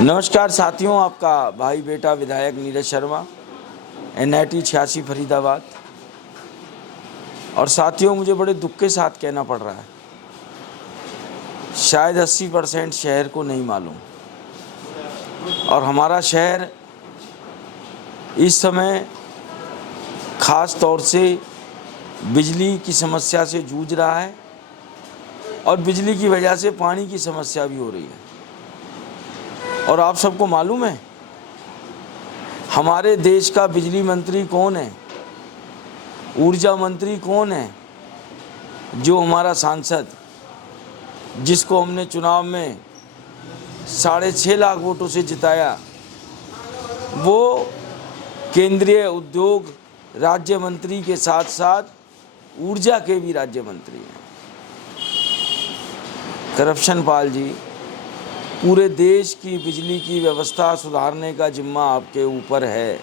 नमस्कार साथियों, आपका भाई बेटा विधायक नीरज शर्मा, NIT 86 फरीदाबाद। और साथियों, मुझे बड़े दुख के साथ कहना पड़ रहा है, शायद 80% शहर को नहीं मालूम। और हमारा शहर इस समय ख़ास तौर से बिजली की समस्या से जूझ रहा है और बिजली की वजह से पानी की समस्या भी हो रही है। और आप सबको मालूम है हमारे देश का बिजली मंत्री कौन है, ऊर्जा मंत्री कौन है? जो हमारा सांसद, जिसको हमने चुनाव में 6.5 लाख वोटों से जिताया, वो केंद्रीय उद्योग राज्य मंत्री के साथ साथ ऊर्जा के भी राज्य मंत्री हैं। करप्शन पाल जी, पूरे देश की बिजली की व्यवस्था सुधारने का जिम्मा आपके ऊपर है।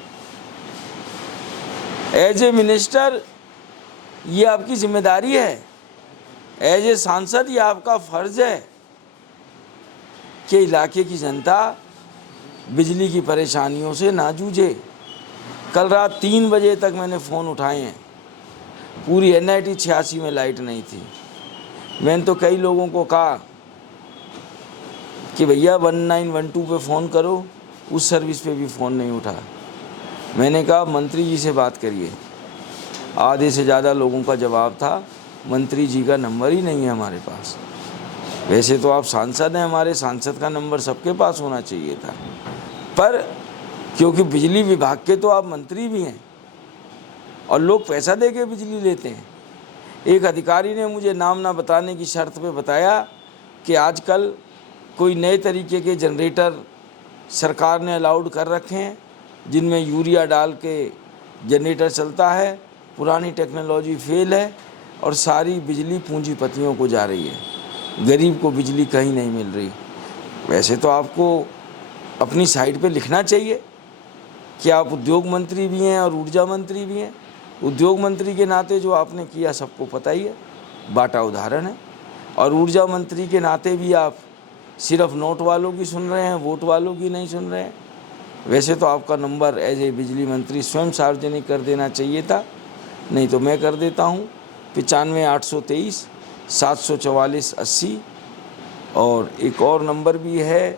एज ए मिनिस्टर ये आपकी जिम्मेदारी है, एज ए सांसद ये आपका फर्ज है कि इलाके की जनता बिजली की परेशानियों से ना जूझे। कल रात 3 बजे तक मैंने फ़ोन उठाए हैं, पूरी NIT 86 में लाइट नहीं थी। मैंने तो कई लोगों को कहा कि भैया 1912 पे फ़ोन करो, उस सर्विस पे भी फ़ोन नहीं उठा। मैंने कहा मंत्री जी से बात करिए। आधे से ज़्यादा लोगों का जवाब था, मंत्री जी का नंबर ही नहीं है हमारे पास। वैसे तो आप सांसद हैं, हमारे सांसद का नंबर सबके पास होना चाहिए था, पर क्योंकि बिजली विभाग के तो आप मंत्री भी हैं और लोग पैसा दे के बिजली लेते हैं। एक अधिकारी ने मुझे नाम ना बताने की शर्त पे बताया कि आजकल कोई नए तरीके के जनरेटर सरकार ने अलाउड कर रखे हैं, जिनमें यूरिया डाल के जनरेटर चलता है। पुरानी टेक्नोलॉजी फेल है और सारी बिजली पूंजीपतियों को जा रही है, गरीब को बिजली कहीं नहीं मिल रही। वैसे तो आपको अपनी साइड पे लिखना चाहिए कि आप उद्योग मंत्री भी हैं और ऊर्जा मंत्री भी हैं। उद्योग मंत्री के नाते जो आपने किया सबको पता ही है, बाटा उदाहरण है। और ऊर्जा मंत्री के नाते भी आप सिर्फ नोट वालों की सुन रहे हैं, वोट वालों की नहीं सुन रहे हैं। वैसे तो आपका नंबर एज ए बिजली मंत्री स्वयं सार्वजनिक कर देना चाहिए था, नहीं तो मैं कर देता हूँ। 95 823 744 80। और एक और नंबर भी है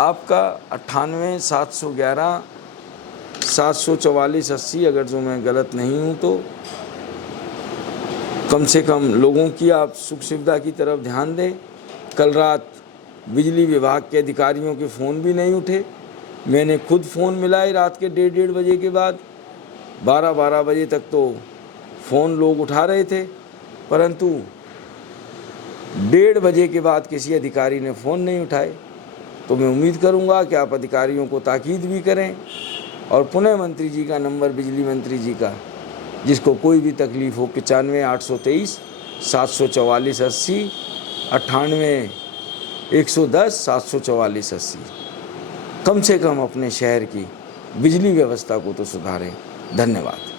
आपका 98 711 744 80। अगर जो मैं गलत नहीं हूँ तो कम से कम लोगों की आप सुख सुविधा की तरफ ध्यान दें। कल रात बिजली विभाग के अधिकारियों के फ़ोन भी नहीं उठे। मैंने खुद फ़ोन मिलाए रात के 1:30 बजे के बाद, 12 बजे तक तो फ़ोन लोग उठा रहे थे, परंतु 1:30 बजे के बाद किसी अधिकारी ने फ़ोन नहीं उठाए। तो मैं उम्मीद करूंगा कि आप अधिकारियों को ताकीद भी करें और पुनः मंत्री जी का नंबर, बिजली मंत्री जी का, जिसको कोई भी तकलीफ़ हो, 95 823 744 80, 98 110 744 80। कम से कम अपने शहर की बिजली व्यवस्था को तो सुधारें। धन्यवाद।